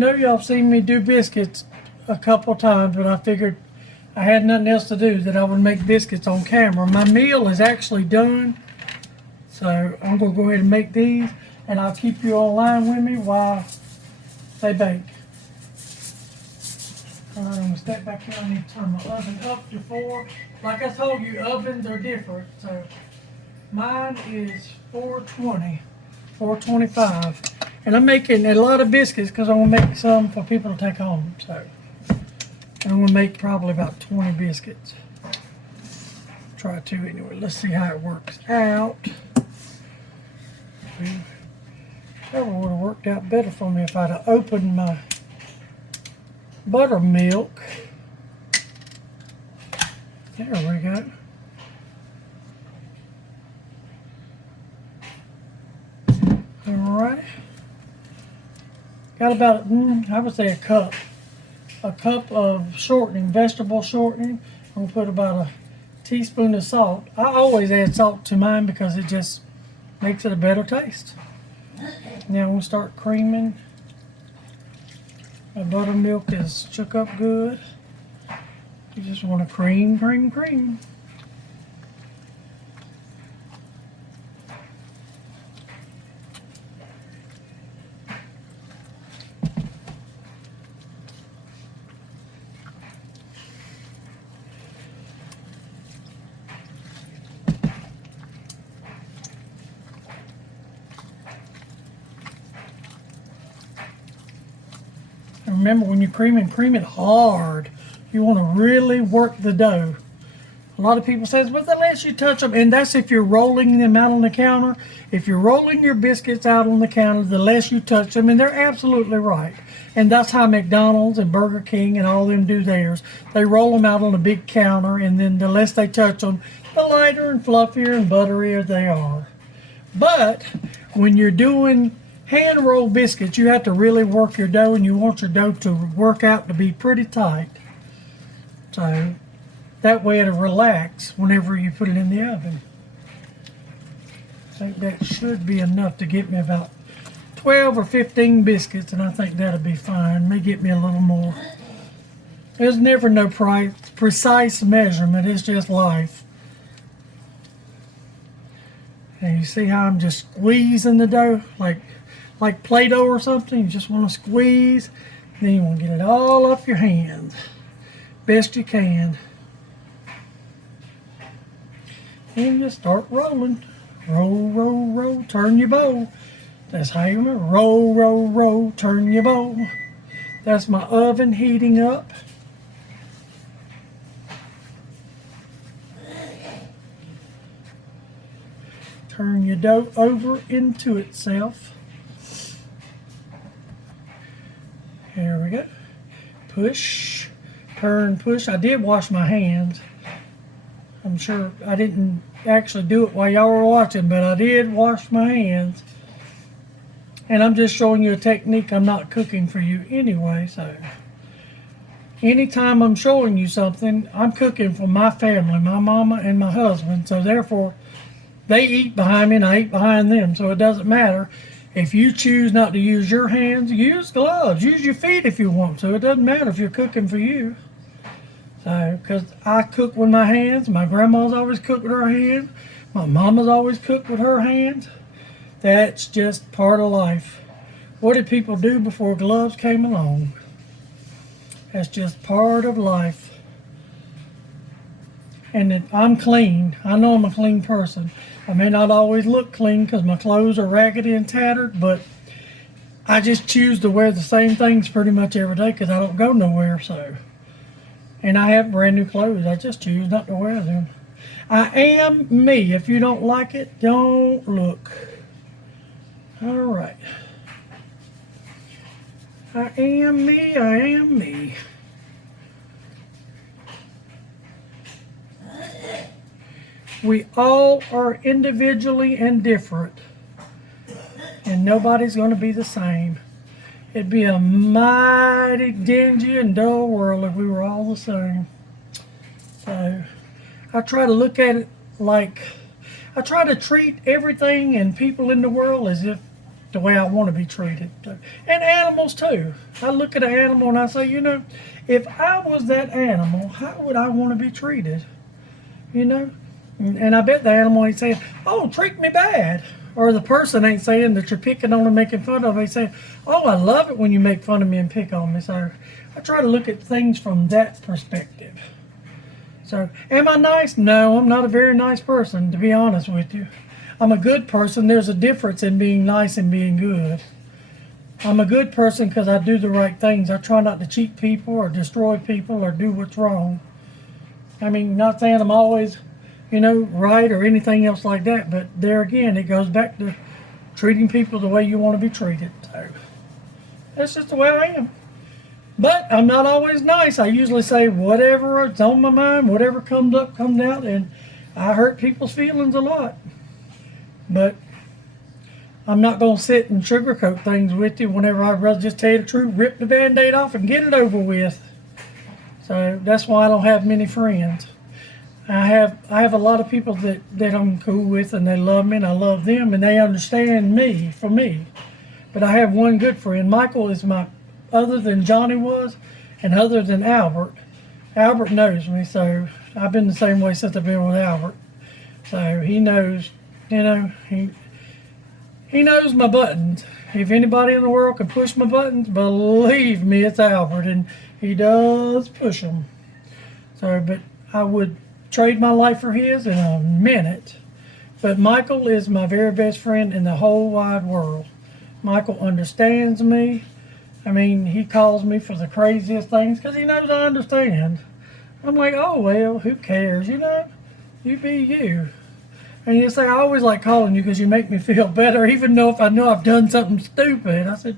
know y'all seen me do biscuits a couple times, but I figured I had nothing else to do that I would make biscuits on camera. My meal is actually done, so I'm gonna go ahead and make these, and I'll keep you online with me while they bake. All right, I'm gonna step back here. I need to turn my oven up to 4. Like I told you, ovens are different. So mine is 420, 425. And I'm making a lot of biscuits because I'm gonna make some for people to take home. So I'm gonna make probably about 20 biscuits. Try to anyway. Let's see how it works out. Probably would have worked out better for me if I'd have opened my buttermilk. There we go. Alright. Got about, I would say a cup. A cup of shortening, vegetable shortening. I'm gonna put about a teaspoon of salt. I always add salt to mine because it just makes it a better taste. Now I'm gonna start creaming. My buttermilk is shook up good. You just want to cream, cream, cream. And remember, when you're creaming, cream it hard. You want to really work the dough. A lot of people say, but the less you touch them, and that's if you're rolling them out on the counter. If you're rolling your biscuits out on the counter, the less you touch them, and they're absolutely right. And that's how McDonald's and Burger King and all them do theirs. They roll them out on a big counter, and then the less they touch them, the lighter and fluffier and butterier they are. But when you're doing hand rolled biscuits, you have to really work your dough, and you want your dough to work out to be pretty tight. So that way it'll relax whenever you put it in the oven. I think that should be enough to get me about 12 or 15 biscuits, and I think that'll be fine. May get me a little more. There's never no precise measurement, it's just life. And you see how I'm just squeezing the dough like Play-Doh or something. You just want to squeeze, then you want to get it all off your hands best you can. And just start rolling. Roll, roll, roll, turn your bowl. That's how you remember. Roll, roll, roll, turn your bowl. That's my oven heating up. Turn your dough over into itself. Here we go. Push, turn, push. I did wash my hands. I'm sure I didn't actually do it while y'all were watching, but I did wash my hands. And I'm just showing you a technique. I'm not cooking for you anyway, so anytime I'm showing you something, I'm cooking for my family, my mama and my husband. So therefore, they eat behind me and I eat behind them. So it doesn't matter. If you choose not to use your hands, use gloves. Use your feet if you want to. It doesn't matter if you're cooking for you. So, because I cook with my hands. My grandma's always cooked with her hands. My mama's always cooked with her hands. That's just part of life. What did people do before gloves came along? That's just part of life. And I'm clean. I know I'm a clean person. I may not always look clean because my clothes are raggedy and tattered, but I just choose to wear the same things pretty much every day because I don't go nowhere. So, and I have brand new clothes. I just choose not to wear them. I am me. If you don't like it, don't look. All right. I am me. I am me. We all are individually and different, and nobody's going to be the same. It'd be a mighty dingy and dull world if we were all the same. So I try to look at it like, I try to treat everything and people in the world as if the way I want to be treated. So, and animals too. I look at an animal and I say, you know, if I was that animal, how would I want to be treated? You know? And I bet the animal ain't saying, oh, treat me bad. Or the person ain't saying that you're picking on and making fun of them. They say, oh, I love it when you make fun of me and pick on me. So I try to look at things from that perspective. So, am I nice? No, I'm not a very nice person, to be honest with you. I'm a good person. There's a difference in being nice and being good. I'm a good person because I do the right things. I try not to cheat people or destroy people or do what's wrong. I mean, not saying I'm always, you know, right or anything else like that, but there again, it goes back to treating people the way you want to be treated. So, that's just the way I am. But I'm not always nice. I usually say whatever's on my mind, whatever comes up, comes out, and I hurt people's feelings a lot. But I'm not going to sit and sugarcoat things with you whenever I'd rather just tell you the truth, rip the Band-Aid off, and get it over with. So that's why I don't have many friends. I have a lot of people that I'm cool with, and they love me, and I love them, and they understand me for me. But I have one good friend. Michael is my, other than Johnny was, and other than Albert. Albert knows me, so I've been the same way since I've been with Albert. So he knows, you know, he knows my buttons. If anybody in the world can push my buttons, believe me, it's Albert, and he does push them. So, but I would trade my life for his in a minute. But Michael is my very best friend in the whole wide world. Michael understands me. I mean, he calls me for the craziest things because he knows I understand. I'm like, oh, well, who cares, you know? You be you. And you say, I always like calling you because you make me feel better, even though if I know I've done something stupid. I said,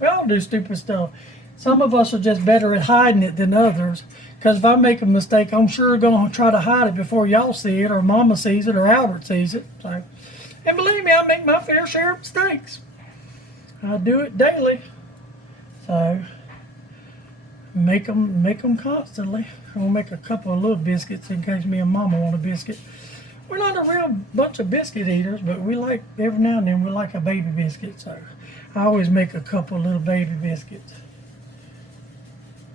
we all do stupid stuff. Some of us are just better at hiding it than others. Because if I make a mistake, I'm sure going to try to hide it before y'all see it, or Mama sees it, or Albert sees it. So, and believe me, I make my fair share of mistakes. I do it daily. So, make them constantly. I'm going to make a couple of little biscuits in case me and Mama want a biscuit. We're not a real bunch of biscuit eaters, but we like, every now and then, we like a baby biscuit. So, I always make a couple of little baby biscuits.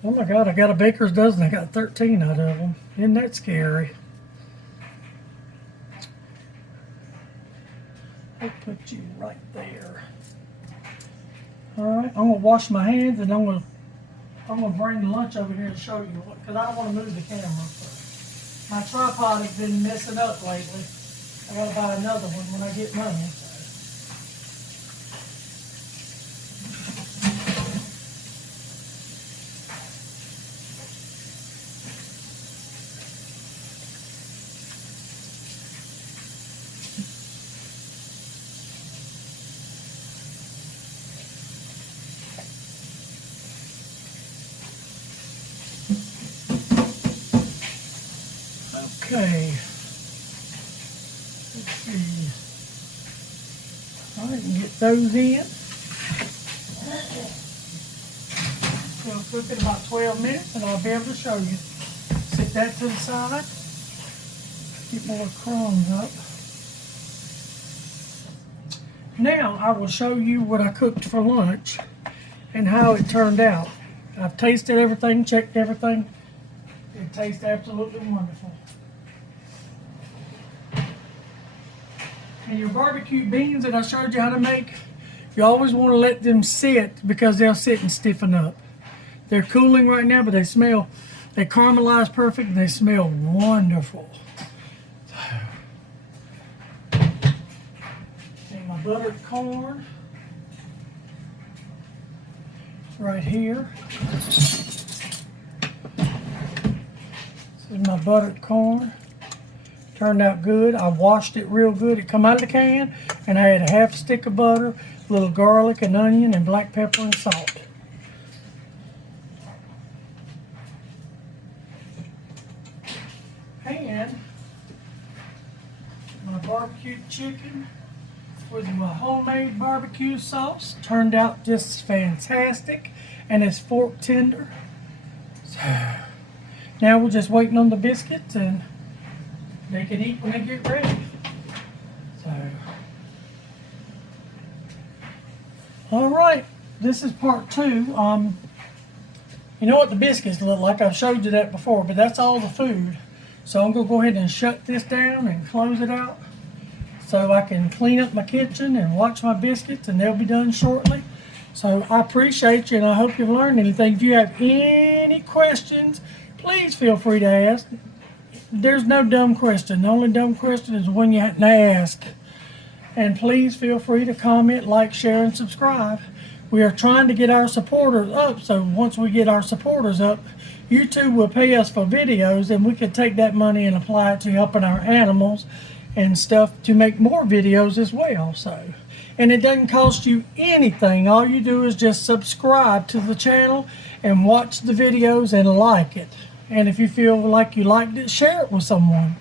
Oh my God, I got a baker's dozen. I got 13 out of them. Isn't that scary? I'll put you right there. All right, I'm gonna wash my hands, and I'm gonna bring the lunch over here and show you what, because I don't want to move the camera. My tripod has been messing up lately. I gotta buy another one when I get money. Okay. Let's see. All right, and get those in. We'll cook it about 12 minutes, and I'll be able to show you. Set that to the side. Get more crumbs up. Now I will show you what I cooked for lunch and how it turned out. I've tasted everything, checked everything. It tastes absolutely wonderful. And your barbecue beans that I showed you how to make, you always want to let them sit because they'll sit and stiffen up. They're cooling right now, but they caramelize perfect and they smell wonderful. And my buttered corn right here. This is my buttered corn. Turned out good. I washed it real good. It come out of the can, and I had a half stick of butter, a little garlic and onion and black pepper and salt. And my barbecue chicken with my homemade barbecue sauce turned out just fantastic, and it's fork tender. So now we're just waiting on the biscuits, and they can eat when they get ready. So All right, this is part 2. You know what the biscuits look like? I've showed you that before, but that's all the food. So I'm gonna go ahead and shut this down and close it out so I can clean up my kitchen and watch my biscuits, and they'll be done shortly. So I appreciate you, and I hope you've learned anything. If you have any questions, please feel free to ask. There's no dumb question. The only dumb question is when you have to ask. And please feel free to comment, like, share, and subscribe. We are trying to get our supporters up, so once we get our supporters up, YouTube will pay us for videos, and we can take that money and apply it to helping our animals and stuff to make more videos as well. So, and it doesn't cost you anything. All you do is just subscribe to the channel and watch the videos and like it. And if you feel like you liked it, share it with someone.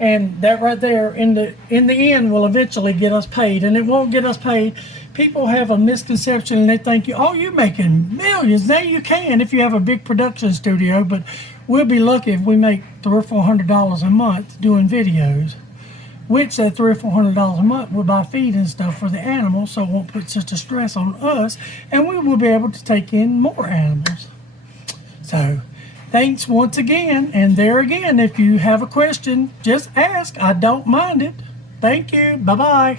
And that right there in the end will eventually get us paid. And it won't get us paid. People have a misconception and they think, oh, you're making millions. Now you can if you have a big production studio, but we'll be lucky if we make $300 or $400 a month doing videos. Which that $300 or $400 a month will buy feed and stuff for the animals, so it won't put such a stress on us, and we will be able to take in more animals. So thanks once again, and there again, if you have a question, just ask. I don't mind it. Thank you. Bye-bye.